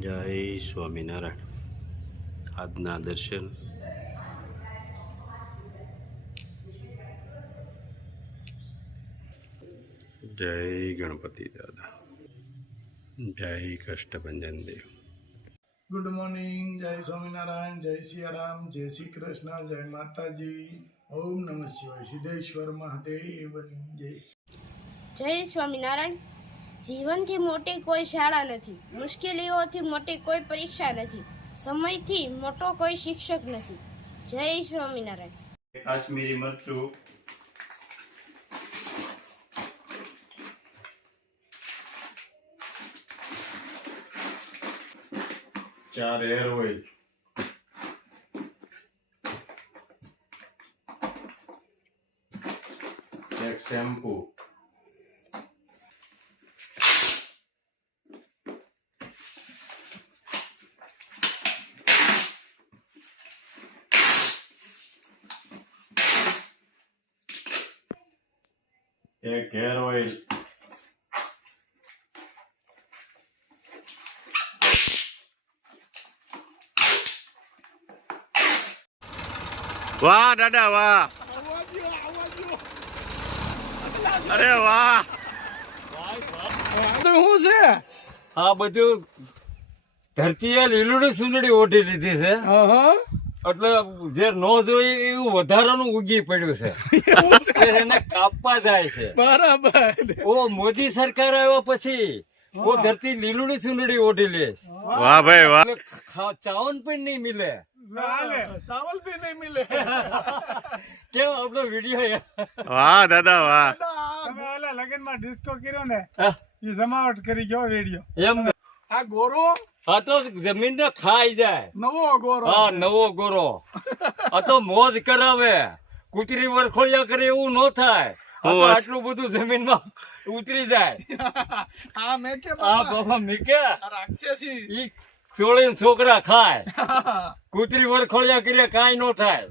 જય સ્વામિનારાયણ. આજના દર્શન જય ગણપતિ દાદા, જય કષ્ટભંજન દેવ. Good morning. જય સ્વામિનારાયણ, જય સિયારામ, જય શ્રી કૃષ્ણ, જય માતાજી. ઓમ નમઃ શિવાય. સિદ્ધેશ્વર મહાદેવની જય. જય સ્વામિનારાયણ. જીવનથી મોટી કોઈ શાળા નથી, મુશ્કેલીઓથી મોટી કોઈ પરીક્ષા નથી, સમયથી મોટો કોઈ શિક્ષક નથી. જય સ્વામિનારાયણ. કાશ્મીરી મરચું, ચાર હેર ઓઇલ, એક શેમ્પુ, એક હેર ઓઇલ, વાહ દાદા વાહ, અરે વાહ. શું છે આ બધું ધરતીએ લીલુડી સુંદડી ઓઢી લીધી છે, એટલે જે ન જોઈ એવું વધારાનું ઉગી પડ્યું છે. એને કાપવા જાય છે. બરાબર. ઓ મોદી સરકાર આવ્યા પછી ઓ ધરતી લીલુડી સુંદડી ઓઢી લે. વાહ ભાઈ વાહ. ચાવન પણ નહીં મિલે. સાવલ ભી નહીં મિલે. કેમ આપણો વિડીયો વાહ દાદા વાહ. તમે ઓલા લગનમાં ડિસ્કો કર્યો ને, હા, એ જમાવટ કરી ગયો વિડિયો. એમ આ ગોરો આ તો જમીન ને ખાઈ જાય. નવો ગોરો. હા, નવો ગોરો. આ તો મોજ કરાવે. કૂતરી વરખોળિયા કરે એવું ન થાય. આ તો આટલું બધું જમીનમાં ઉતરી જાય. આ મેં કે આ બાબા મીકે રાક્ષસી. ઈ ચોળીને છોકરા ખાય. કૂતરી વરખોળિયા કરે કાંઈ ન થાય.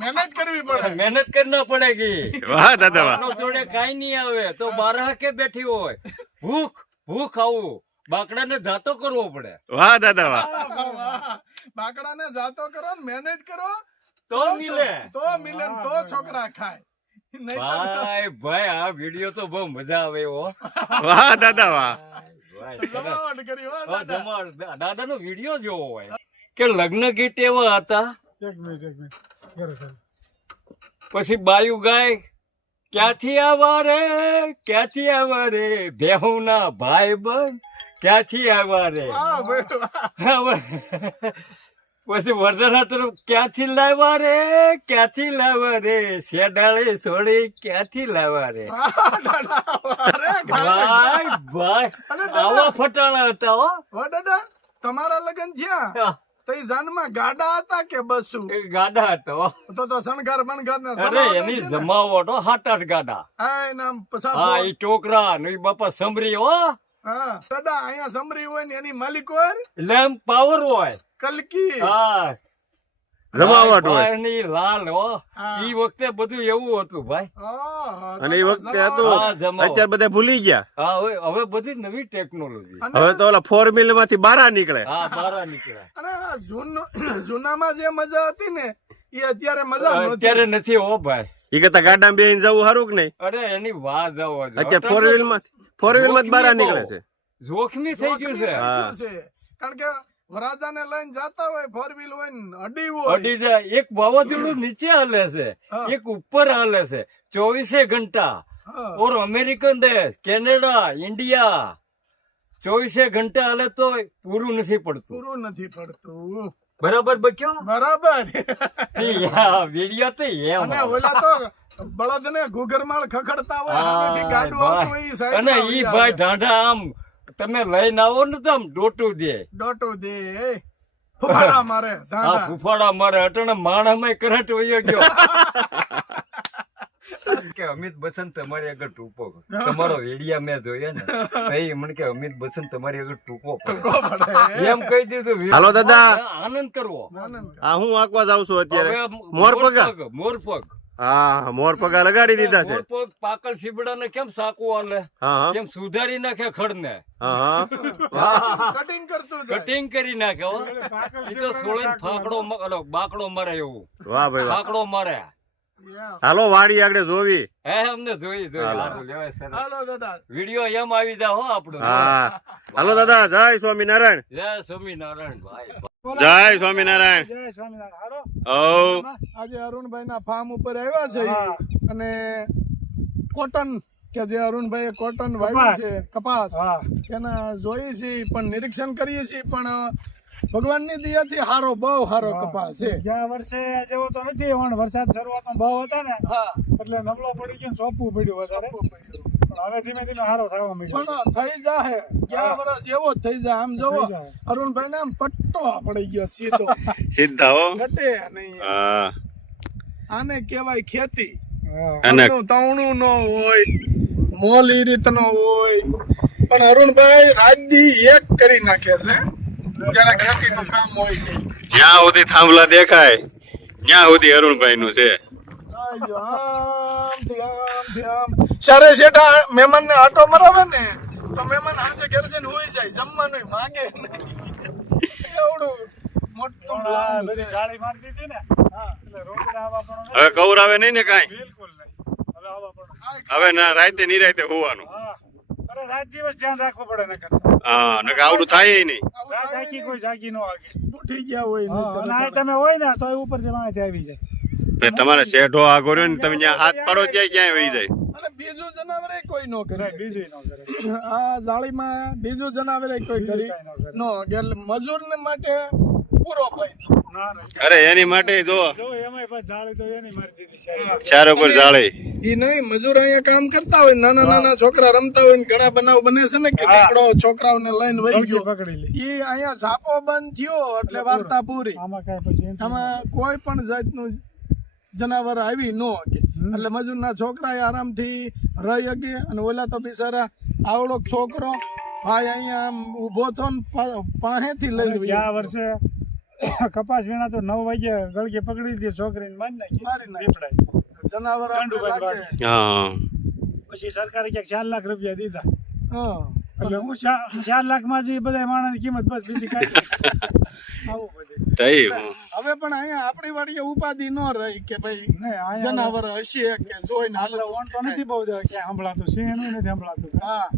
મહેનત કરવી પડે. મહેનત કરના પડેગી. વાહ દાદા વાહ. આપણો જોડે કાંઈ નહીં આવે તો બારહ કે બેઠી હોય ભૂખ આવું બાકડાને જાતો કરવો પડે. વાહ દાદા વાહ. બાકડાને જાતો કરો ને મહેનત કરો તો મિલે. તો મિલે ને તો છોકરા ખાય. નહીં તો ભાઈ આ વિડીયો તો બહુ મજા આવે એવો. વાહ દાદા વાહ. જમાવટ કરી હો દાદા. દાદા નો વિડીયો જોવો હોય કે લગ્ન ગીત એવા હતા. એક મિનિટ. પછી બાયુ ગાય ક્યાંથી આવા રે બેહુ ના ભાઈ બન ક્યાંથી આવા રે. વાહ ભાઈ વાહ. પછી વર્ધના તરફ ક્યાંથી લાવ્યા રે શેડાળે છોડી ક્યાંથી લાવ્યા રે. અરે ભાઈ આવા ફટાણા હતા હો. હો દાદા, તમારા લગ્ન થયા તો ઈ જાનમાં ગાડા હતા કે બસુ? એ ગાડા હતા હો. તો શણગાર બણગાર ને અરે એની જમાવટ હો, 7-8 ગાડા. હા નામ પસાર. હા ઈ ટોકરા ને ઈ બાપા સમરી હો. હા દાદા, અહીંયા સમરી હોય ને એની માલિક હોય એટલે એમ પાવર હોય. કલકી. હા જમાવટ હોય. ભાઈની લાલ હો. હા. ઈ વખતે બધું એવું હતું ભાઈ. અને એ વખતે હતું, હા, જમાવટ. અત્યારે બધા ભૂલી ગયા. હા હવે બધી નવી ટેકનોલોજી. હવે તો ઓલા 4 વ્હીલ માંથી બહાર નીકળે. હા બહાર નીકળ્યા. અને આ જૂનામાં જે મજા હતી ને એ અત્યારે મજા નથી. અત્યારે નથી હો ભાઈ. ઈ કરતા ગાડામાં બેહીને જવું સારું કે નહીં? અરે એની વાત જવો દો. અત્યારે 4 વ્હીલ માં જ બહાર નીકળે છે. જોખમી થઈ ગયું છે. હા. કારણ કે વરાજાને લઈને જાતા હોય, 4 વ્હીલ હોય ને અડી હોય. અડી જાય. એક વાવાઝોડું નીચે હાલે છે, હા. એક ઉપર હાલે છે 24 ઘંટા. હા. और अमेरिकन देश कैनेडा इंडिया 24 घंटे हाले तो पूરું નથી પડતું. પૂરું નથી પડતું. બરાબર બક્યો. બરાબર. વિડિયો તો એમ અને ઓલા તો બળદ ને ઘુઘરમાળ ખખડતા હોય, સામેથી ગાડું આવતું હોય, ઈ અને સાઈડમાં ઈ વહી ભાઈ આવે. ઢાંઢા આમ તમે લઈને આવો ને તો આમ ડોટું દે. ડોટો દે ફુફાડા મારે આ ઢાંઢા. ફૂફાડા મારે અટણે માણસમાં કરંટ વયો ગયો. કે અમિત બચ્ચન તમારી આગળ ટૂંકો તમારો વેડિયા મેં જોયા ને તો એ મને કે અમિત બચ્ચન તમારી આગળ ટૂંકો પડે એમ કહી દીધું. હાલો દાદા. આનંદ કરવો. આનંદ. આ હું આંકવા જાઉં છું અત્યારે. હવે મોરપગ. મોરપગ હા મોર પગા લગાડી દીધા છે. મોર પગ પાકળ સીબડાને કેમ સાકવું આલે હા હા કેમ સુધારી નાખે ખડને હા હા કટિંગ કરતું જાય. કટિંગ કરી નાખે હો ઈ તો સોળે ફાકડો બાકડો મારે એવું વાહ ભાઈ વાહ. ફાકડો મારે હાલો વાડી આગળ જોવી. હે અમને જોઈ હાલો. હારું લેવાય સરસ હાલો દાદા. વિડિયો એમ આવી જા હો આપણો હા હાલો દાદા જય સ્વામિનારાયણ. જય સ્વામિનારાયણ ભાઈ જય સ્વામિનારાયણ. જય સ્વામિનારાયણ. ઓ આજે અરુણભાઈ ના ફાર્મ ઉપર આવ્યા છે અને કોટન કે જે અરુણભાઈ કોટન વાવ્યું છે કપાસ એના જોઈએ છીએ પણ નિરીક્ષણ કરીએ છીએ પણ ભગવાનની દયાથી હારો બહુ હારો કપાસ છે. ગયા વર્ષે જેવો તો નથી પણ વરસાદ શરૂઆતમાં બહુ હતા ને હા એટલે નબળો પડી ગયો ને ચોખ્ખું પડ્યું વધારે પણ હવે ધીમે ધીમે સારો થવા માંડ્યો પણ થઈ જાય ગયા વર્ષ એવો જ થઈ જાય. આમ જોવો થઈ જાય. અરુણભાઈ ને આમ પટ્ટો પડી ગયો સીધો સીધા હો. ઘટે નહીં. હા આને કહેવાય ખેતી. હા. અને તવણું નો હોય મોલ ઈ રીતનો હોય પણ અરુણભાઈ રાજદી એક કરી નાખે છે જયારે ખેતીનું કામ હોય છે. જ્યાં સુધી થાંભલા દેખાય ત્યાં સુધી અરુણભાઈ નું છે. આજો, આમથી આમથી આમ. સારે શેઠા મહેમાન ને આટો મરાવે ને તો મહેમાન હાથે ઘેર જઈને હોઈ જાય જમવાનું માગે નહીં. એવડું મોટું પણ આ ground બધી છે. જાળી મારી દીધી ને હા. એટલે રોકડા આવવા પણ હવે કવરાવે નહીં ને કાંઈ. બિલકુલ નહીં હવે આવવા પણ હવે ના રાતે નિરાતે હોવાનું. હા અરે રાત દિવસ ધ્યાન રાખવું પડે ને કરતા હા નકર આવડું થાય નહીં. આવું રાત થાય આખી નહીં. કોઈ જાગી ન આગે ઉઠી ગયા હોય નહીં તો અને આ તમે હોય ને તો એ ઉપરથી માહિતી આવી જાય તો તમારે શેઠો આગો રહ્યો ને તમે જ્યાં હાથ પાડો ત્યાં ક્યાંય વહી જાય. અને બીજું જનાવર કોઈ નો કરે નહીં, બીજું ન કરે આ જાળીમાં બીજું જનાવર કોઈ કરી કાંઈ ન કરે. નો એટલે મજૂર ને માટે પૂરો ફાયદો. ના ના અરે એની માટે જો જો એમાંય પાછી જાળી તો એની મારી દીધી છે ચારો પર જાળી. ઈ નહીં મજૂર અહીંયા કામ કરતા હોય નાના નાના છોકરા રમતા હોય ને ઘણા બનાવ બને છે ને કે દીકડો છોકરાઓને લઈને વહી પકડી ગયો પકડી લે ઈ અહીંયા ઝાપો બંધ થયો એટલે વાર્તા પૂરી. આમાં કઈ પછી એમ આમાં કોઈ પણ જાતનું જનાવર આવી ન શકે એટલે મજૂરના છોકરા આરામથી રહી શકે અને ઓલા તો બિચારા આવડો છોકરો ભાઈ અહીંયા આમ ઊભો થો ને પાસેથી લઈ ગયા વર્ષે કપાસ વીણા તો 9 વાગે ગળકે પકડી દીધી છોકરીને મારી નાખી મારી નાખી. દીપડાએ જનાવર આપણે રાખે. હા પછી સરકારે ક્યાંક 4 લાખ રૂપિયા દીધા હા એટલે હું 4 લાખમાં જે બધા માણસની કિંમત બસ બીજી કાંઈ આવું બધું થઈ હવે પણ અહીંયા આપણી વાડીએ ઉપાધિ ન રહી કે ભાઈ નહીં અહીંયા જનાવર હશે કે જોઈને આપણે ઓણ તો નથી બહુ ક્યાં સંભળાતું સિંહનું નથી સંભળાતું હા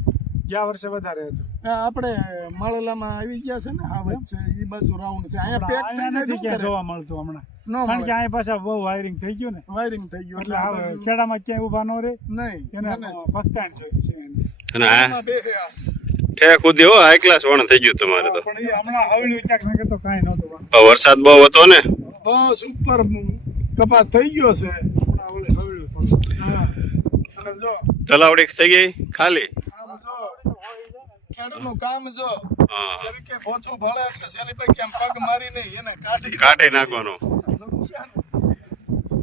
ગયા વર્ષે વધારે હતું આપણે માળેલામાં આવી ગયા છે ને આ વચ્ચે એ બાજુ રાઉન્ડ છે અહીંયા પેક થઈ અહીંયા નથી ક્યાં જાય જોવા મળતું હમણાં ન કારણ કે મળે. અહીંયા પાછા બહુ વાયરિંગ થઈ ગયું ને વાયરિંગ થઈ ગયું એટલે એટલે આ હવે બાજુ ખેડામાં ક્યાંય ઊભા ન રહે નહીં એને એને પગતાણ જોઈએ છે એને. અને આ એમાં બેસે આ. ઠેક સુધી હો હાઈ ક્લાસ વણ થઈ ગયું તમારે તો. પણ એ હમણાં હવળ્યું ક્યાંક મેં કીધું કાંઈ નહોતું પણ વરસાદ બહુ હતો ને. બસ ઉપર કપાસ થઈ ગયો છે હમણાં હવળ્યું થોડું. હા અને જો તલાવડી થઈ ગઈ ખાલી. આમ જો ખેડૂતનું કામ જો હા જરીકે પોથું ભળે એટલે શેરીભાઈ કેમ પગ મારી નહીં એને કાઢી કાઢી નાખવાનો. નુકસાન.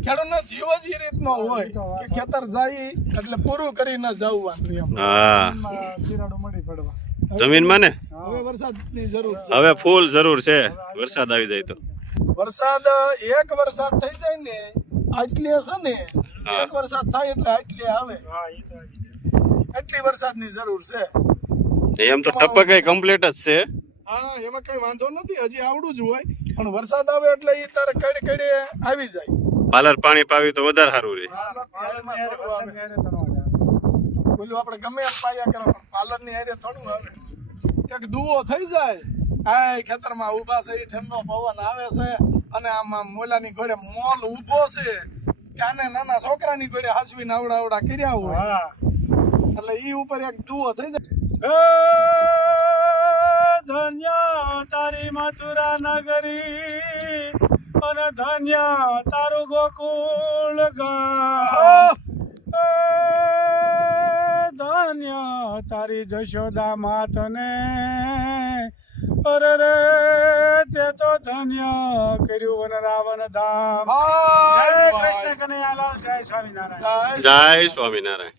ખેડૂતનો જીવ જ એ રીતનો હોય કે ખેતર જાય એટલે પૂરું કરીને જવાનું એમ. હા એમાં ચિરાડો મળી પડવા જમીનમાં ને હવે વરસાદની જરૂર છે. હવે ફૂલ જરૂર છે વરસાદ આવી જાય તો. વરસાદ એક વરસાદ થઈ જાય ને આટલી હશે ને હા. એક વરસાદ થાય એટલે આટલી આવે હા એ તો આવી જાય. એટલી વરસાદની જરૂર છે. એમ તો ટપક કમ્પ્લીટ જ છે. હા એમાં કઈ વાંધો નથી હજી આવડું જ હોય પણ વરસાદ આવે એટલે એ તારે કડે કડે આવી જાય. પાલર પાણી પાવી તો વધારે સારું રહે. પાર્લરમાં યારે થોડું આવે. વરસાદ યારે તો ન જ આવે. પેલું આપણે ગમે એમ પાયા કરો પણ પાર્લરની હારે થોડું આવે. એક દુવો થઈ જાય આ ખેતરમાં ઊભા છે ઈ ઠંડો પવન આવે છે અને આમાં મોલાની ઘોડે મોલ ઊભો છે કે આને નાના છોકરાની ઘોડે હાસવીને આવડા આવડા કર્યા હોય હા એટલે ઈ ઉપર એક દુવો થઈ જાય. ધન્ય તારી મથુરા નગરી અને ધન્ય તારું ગોકુળ ગામ ધન્ય તારી જશોદા માતને અરે રે તે તો ધન્ય કર્યું વન રાવણ ધામ જય કૃષ્ણ કનૈયાલાલ જય સ્વામિનારાયણ જય જય સ્વામિનારાયણ.